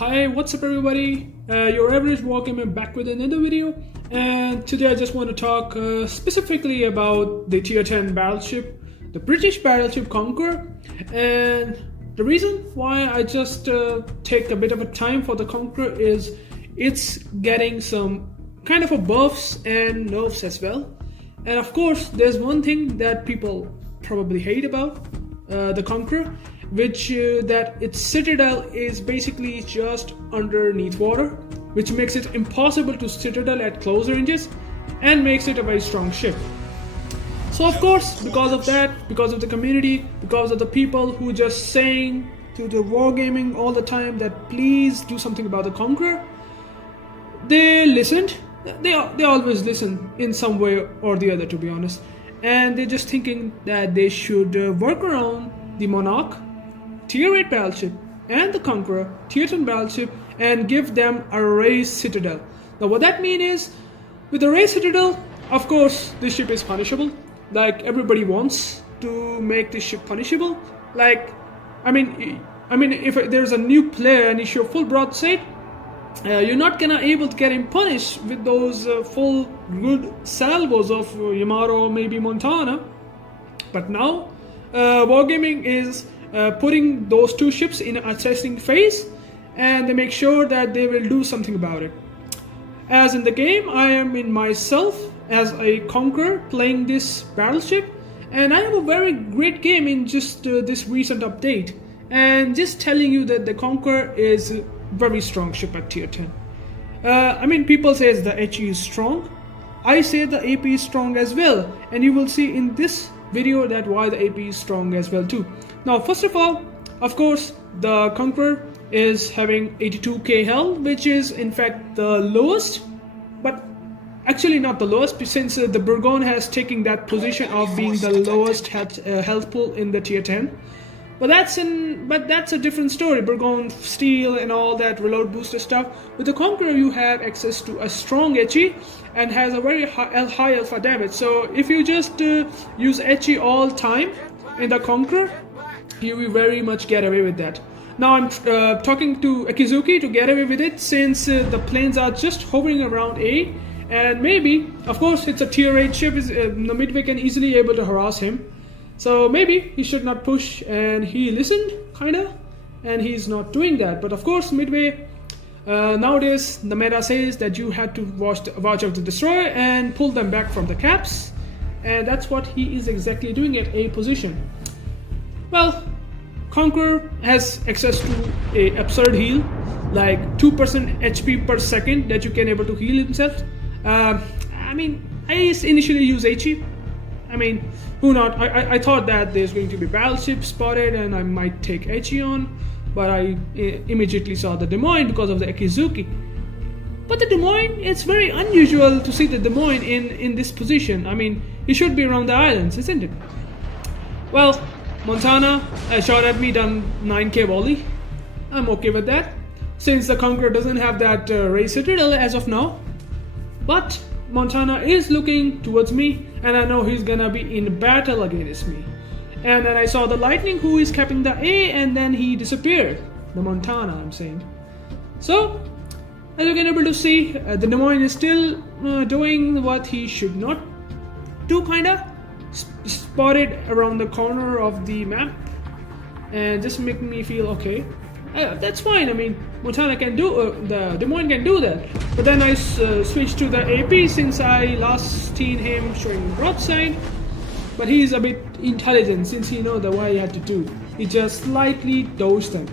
Hi, what's up everybody? Your average wargamer back with another video, and today I just want to talk specifically about the tier 10 battleship, the British battleship Conqueror, and the reason why I just take a bit of a time for the Conqueror is it's getting some kind of a buffs and nerfs as well. And of course, there's one thing that people probably hate about the Conqueror, which that its Citadel is basically just underneath water, which makes it impossible to Citadel at close ranges and makes it a very strong ship. So of course, because of that, because of the community, because of the people who just saying to the wargaming all the time that please do something about the Conqueror, they listened. They always listen in some way or the other, to be honest, and they're just thinking that they should work around the Monarch tier 8 battleship and the Conqueror tier 10 battleship and give them a raised Citadel. Now what that means is, with the raised Citadel, of course this ship is punishable. Like, everybody wants to make this ship punishable. Like, I mean if there's a new player and you show full broadside, you're not gonna able to get him punished with those full good salvos of Yamato, maybe Montana. But now wargaming is putting those two ships in a testing phase, and they make sure that they will do something about it. As in the game, I am in myself as a Conqueror playing this battleship, and I have a very great game in just this recent update, and just telling you that the Conqueror is a very strong ship at tier 10. People say the HE is strong. I say the AP is strong as well, and you will see in this video that why the AP is strong as well too. Now, first of all, of course, the Conqueror is having 82k health, which is in fact the lowest, but actually not the lowest, since the Burgon has taken that position of being the lowest health pool in the tier 10. But that's a different story. Burgon, steel, and all that reload booster stuff. With the Conqueror, you have access to a strong HE and has a very high alpha damage. So if you just use HE all time in the Conqueror, you will very much get away with that. Now I'm talking to Akizuki to get away with it, since the planes are just hovering around A, and maybe, of course, it's a tier 8 ship. The Midway can easily able to harass him. So maybe he should not push, and he listened, kinda, and he's not doing that. But of course, Midway, nowadays the meta says that you have to watch out the destroyer and pull them back from the caps, and that's what he is exactly doing at A position. Well, Conqueror has access to a absurd heal, like 2% HP per second that you can able to heal himself. I initially use HE. Who not? I thought that there's going to be battleship spotted and I might take HE on, but I immediately saw the Des Moines because of the Akizuki. But the Des Moines, it's very unusual to see the Des Moines in this position. He should be around the islands, isn't it? Well, Montana shot at me, done 9k volley. I'm okay with that, since the Conqueror doesn't have that raised Citadel as of now. But Montana is looking towards me, and I know he's gonna be in battle against me. And then I saw the Lightning, who is capping the A, and then he disappeared. The Montana, I'm saying. So, as you can able to see, the Des Moines is still doing what he should not do, kinda. Spotted around the corner of the map, and just making me feel okay. That's fine. Montana can do the Des Moines can do that. But then I switched to the AP, since I last seen him showing broadside. But he's a bit intelligent, since he knows the way he had to do. He just slightly dodged them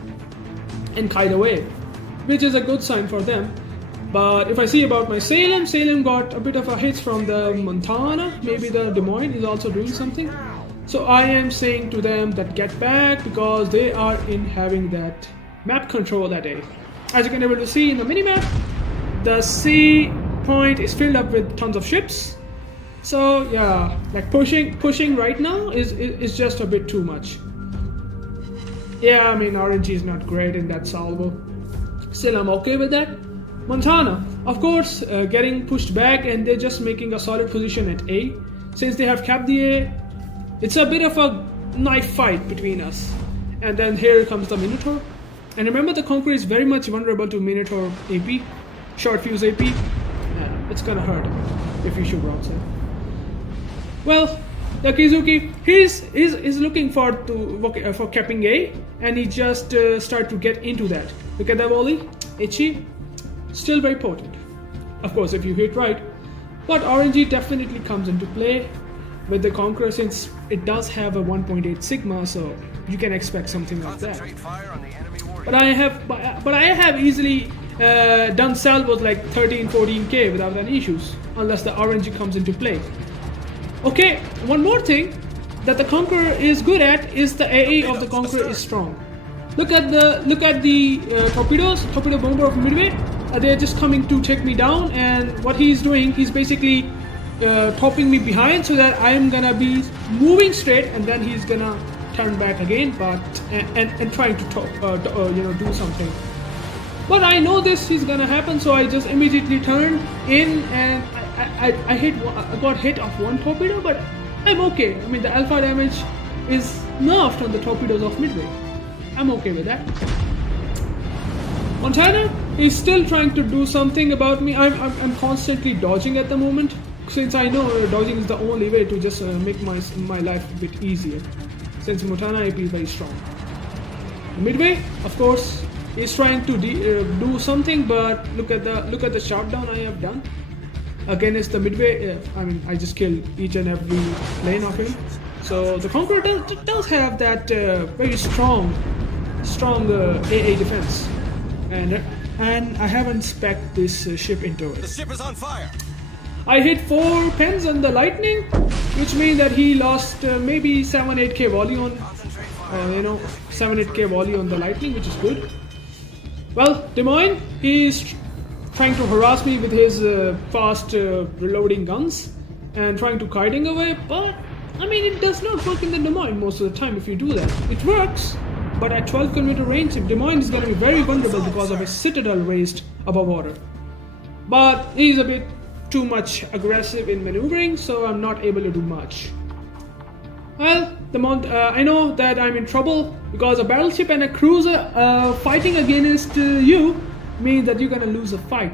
and kite away, which is a good sign for them. But if I see about my Salem got a bit of a hit from the Montana. Maybe the Des Moines is also doing something. So I am saying to them that get back, because they are in having that map control that day. As you can able to see in the minimap, the C point is filled up with tons of ships. So yeah, like pushing right now is just a bit too much. Yeah, RNG is not great in that salvo. Still, I'm okay with that. Montana, of course, getting pushed back, and they're just making a solid position at A. Since they have capped the A, it's a bit of a knife fight between us. And then here comes the Minotaur. And remember, the Conqueror is very much vulnerable to Minotaur AP, short fuse AP. It's gonna hurt if you shoot broadside. Well, the Akizuki, he's looking for capping A, and he just start to get into that. Look at that volley, Ichi, still very potent. Of course, if you hit right, but RNG definitely comes into play with the Conqueror since it does have a 1.8 Sigma, so you can expect something like that. But I have easily done salvos like 13-14k without any issues, unless the RNG comes into play. Okay, one more thing that the Conqueror is good at is the AA of the Conqueror is strong. Look at the torpedo bomber of Midway. They're just coming to take me down, and what he's doing, he's basically popping me behind so that I'm gonna be moving straight, and then he's gonna turn back again, but and trying to do something. But I know this is gonna happen, so I just immediately turn in, and I got hit off one torpedo, but I'm okay. I mean, the alpha damage is nerfed on the torpedoes of Midway. I'm okay with that. Montana is still trying to do something about me. I'm constantly dodging at the moment, since I know dodging is the only way to just make my life a bit easier, since Montana AP is very strong. Midway, of course, is trying to do something, but look at the shutdown I have done against the Midway. I mean, I just killed each and every plane of him. So the Conqueror does have that very strong AA defense, and I haven't spec'd this ship into it. The ship is on fire. I hit 4 pens on the lightning, which means that he lost maybe 7-8k volley on 7-8k volley on the lightning, which is good. Well, Des Moines, he's trying to harass me with his fast reloading guns and trying to kiting away, but I mean, it does not work in the Des Moines most of the time if you do that. It works, but at 12km range, Des Moines is going to be very vulnerable because of his Citadel raised above water. But he's a bit too much aggressive in maneuvering, so I'm not able to do much. Well, I know that I'm in trouble because a battleship and a cruiser fighting against you means that you're gonna lose a fight.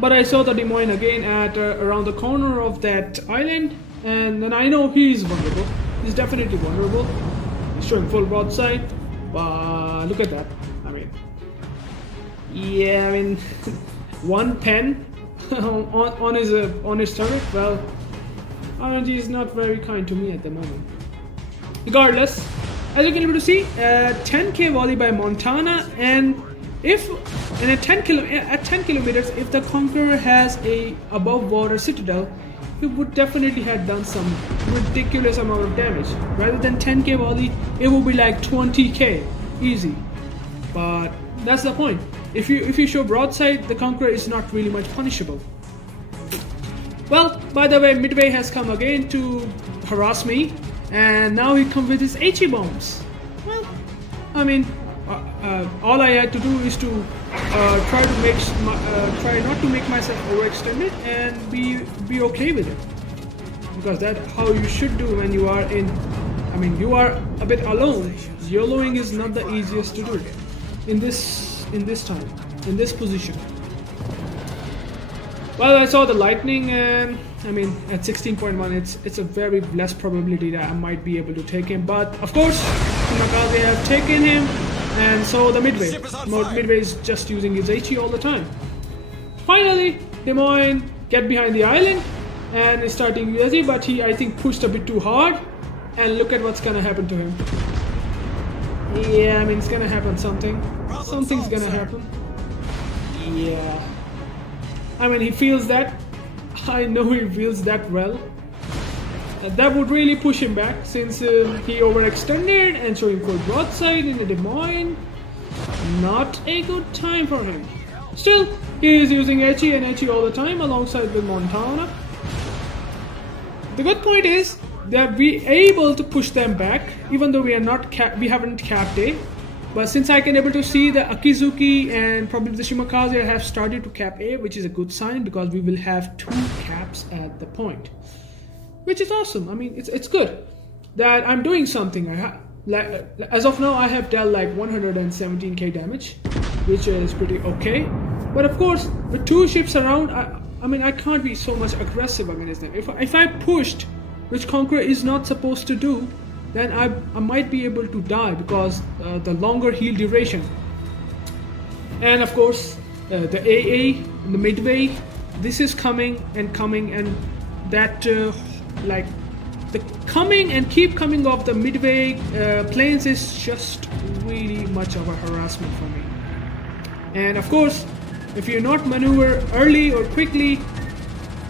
But I saw the Des Moines again at around the corner of that island, and then I know he's vulnerable. He's definitely vulnerable. He's showing full broadside, but look at that. I mean, yeah, I mean, 1 pen on his turret. Well, RNG is not very kind to me at the moment. Regardless, as you can be able to see, 10k volley by Montana, and at 10 kilometers, if the Conqueror has a above water Citadel, he would definitely have done some ridiculous amount of damage. Rather than 10k volley, it would be like 20k easy. But that's the point. If you show broadside, the Conqueror is not really much punishable. Well, by the way, Midway has come again to harass me, and now he comes with his HE bombs. Well, I mean, all I had to do is to try not to make myself overextended and be okay with it, because that's how you should do when you are in. I mean, you are a bit alone. YOLOing is not the easiest to do in this time, in this position. Well, I saw the lightning, and I mean, at 16.1, it's a very less probability that I might be able to take him. But of course, Kamikaze have taken him, and so the Midway. Midway is just using his HE all the time. Finally, Des Moines get behind the island and is starting USE, but he, I think, pushed a bit too hard. And look at what's gonna happen to him. Yeah, I mean, it's gonna happen something. Something's gonna happen. Yeah. I mean, he feels that. I know he feels that well. That would really push him back, since he overextended and showing full broadside in the Des Moines. Not a good time for him. Still, he is using HE and HE all the time alongside with Montana. The good point is that we are able to push them back, even though we haven't capped A. But since I can able to see the Akizuki and probably the Shimakaze have started to cap A, which is a good sign, because we will have 2 caps at the point, which is awesome. I mean, it's good that I'm doing something. as of now I have dealt like 117k damage, which is pretty okay. But of course, with 2 ships around, I mean I can't be so much aggressive against them. If I pushed, which Conqueror is not supposed to do, then I might be able to die because the longer heal duration. And of course, the AA in the midway, this is coming, and that like the coming and keep coming of the midway planes is just really much of a harassment for me. And of course, if you not maneuver early or quickly,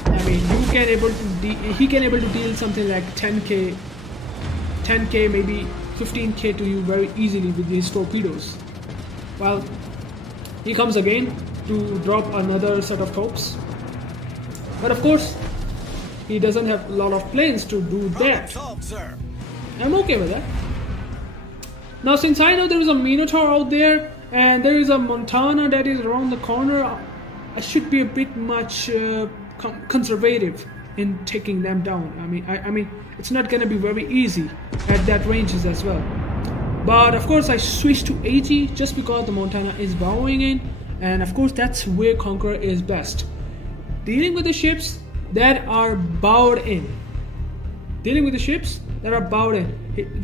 I mean he can able to deal something like 10k, maybe 15k to you very easily with these torpedoes. Well, he comes again to drop another set of torps, but of course he doesn't have a lot of planes to do that. I'm okay with that. Now, since I know there is a Minotaur out there and there is a Montana that is around the corner, I should be a bit much conservative in taking them down. I mean it's not gonna be very easy at that ranges as well. But of course I switched to AG just because the Montana is bowing in, and of course that's where Conqueror is best. Dealing with the ships that are bowed in. The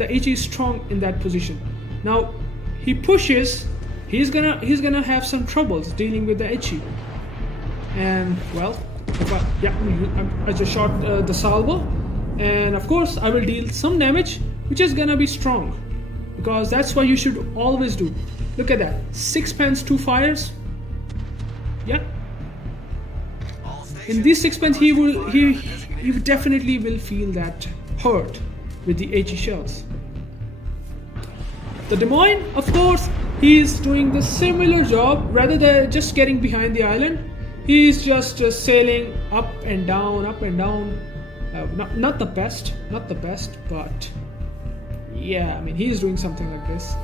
HE is strong in that position. Now he pushes, he's gonna have some troubles dealing with the HE. And well, I just shot the salvo, and of course I will deal some damage, which is gonna be strong, because that's what you should always do. Look at that, 6 pens, 2 fires. Yeah. In these 6 pens, he definitely will feel that hurt with the HE shells. The Des Moines, of course, he is doing the similar job. Rather than just getting behind the island, he is just sailing up and down. Not the best, but yeah, I mean he's doing something like this.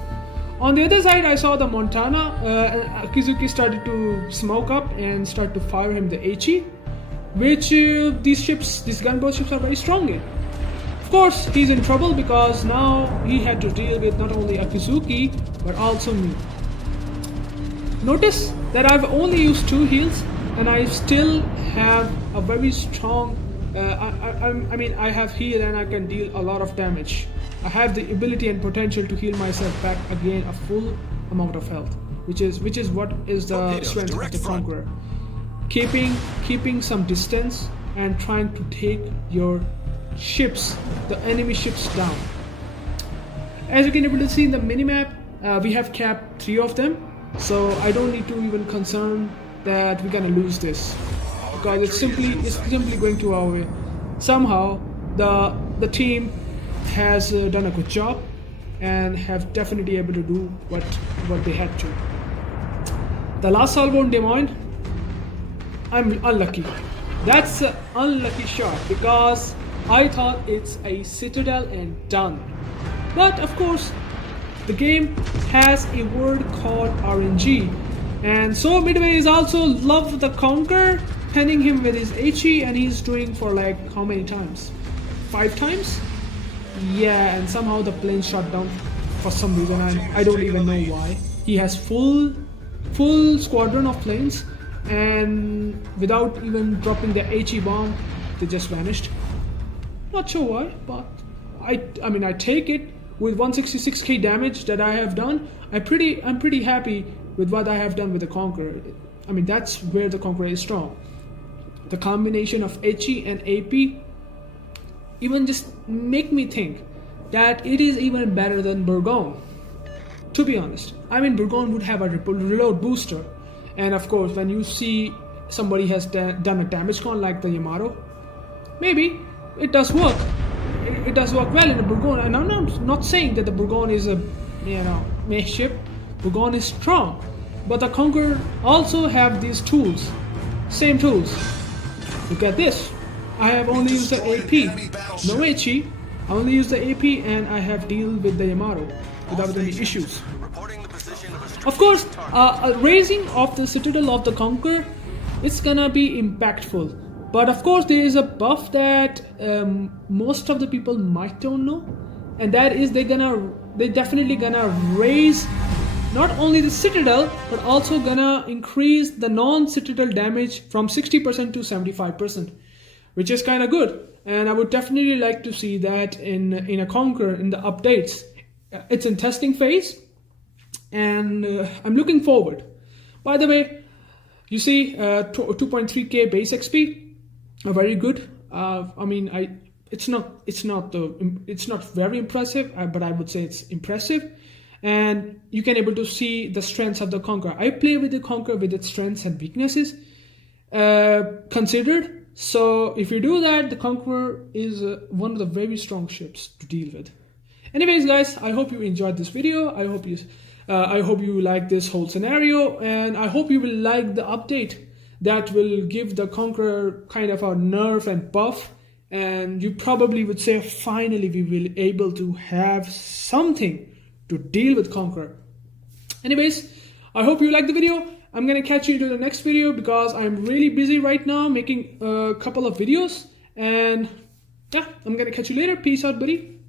On the other side, I saw the Montana. Akizuki started to smoke up and start to fire him the HE, which these gunboat ships are very strong in. Of course, he's in trouble because now he had to deal with not only Akizuki but also me. Notice that I've only used 2 heals and I still have a very strong. I mean, I have heal and I can deal a lot of damage. I have the ability and potential to heal myself back again a full amount of health, which is what is the strength of the Conqueror. Keeping some distance and trying to take your ships, the enemy ships, down. As you can able to see in the minimap, we have capped 3 of them, so I don't need to even concern that we're gonna lose this, because it's simply going to our way. Somehow the team has done a good job and have definitely able to do what they had to. The last salvo in Des Moines, I'm unlucky. That's an unlucky shot because I thought it's a Citadel and done. But of course, the game has a word called RNG, and so Midway is also love the Conqueror, penning him with his HE, and he's doing for like how many times? 5 times? Yeah, and somehow the plane shot down for some reason. I don't even know why. He has full squadron of planes, and without even dropping the HE bomb, they just vanished. Not sure why, but I mean I take it. With 166k damage that I have done, I'm pretty happy with what I have done with the Conqueror. I mean that's where the Conqueror is strong. The combination of HE and AP even just make me think that it is even better than Bourgogne. To be honest, I mean Bourgogne would have a reload booster, and of course when you see somebody has done a damage con like the Yamato, maybe it does work. It does work well in the Bourgogne, and I'm not saying that the Bourgogne is a meh ship. Bourgogne is strong, but the Conqueror also have these tools, same tools. Look at this. I have only used the AP, no HE. I only use the AP, and I have dealt with the Yamato without any issues. Of course, raising of the Citadel of the Conqueror, it's gonna be impactful. But of course, there is a buff that most of the people might don't know, and that is they're gonna they definitely gonna raise not only the Citadel, but also gonna increase the non-Citadel damage from 60% to 75%, which is kind of good. And I would definitely like to see that in a Conqueror in the updates. It's in testing phase, and I'm looking forward. By the way, you see 2.3k base XP, very good. I mean, it's not very impressive, but I would say it's impressive. And you can able to see the strengths of the Conqueror. I play with the Conqueror with its strengths and weaknesses considered. So if you do that, the Conqueror is one of the very strong ships to deal with. Anyways, guys, I hope you enjoyed this video. I hope you like this whole scenario, and I hope you will like the update that will give the Conqueror kind of a nerf and buff. And you probably would say, finally, we will able to have something to deal with Conqueror. Anyways, I hope you like the video. I'm gonna catch you to the next video because I'm really busy right now making a couple of videos. And yeah, I'm gonna catch you later. Peace out, buddy.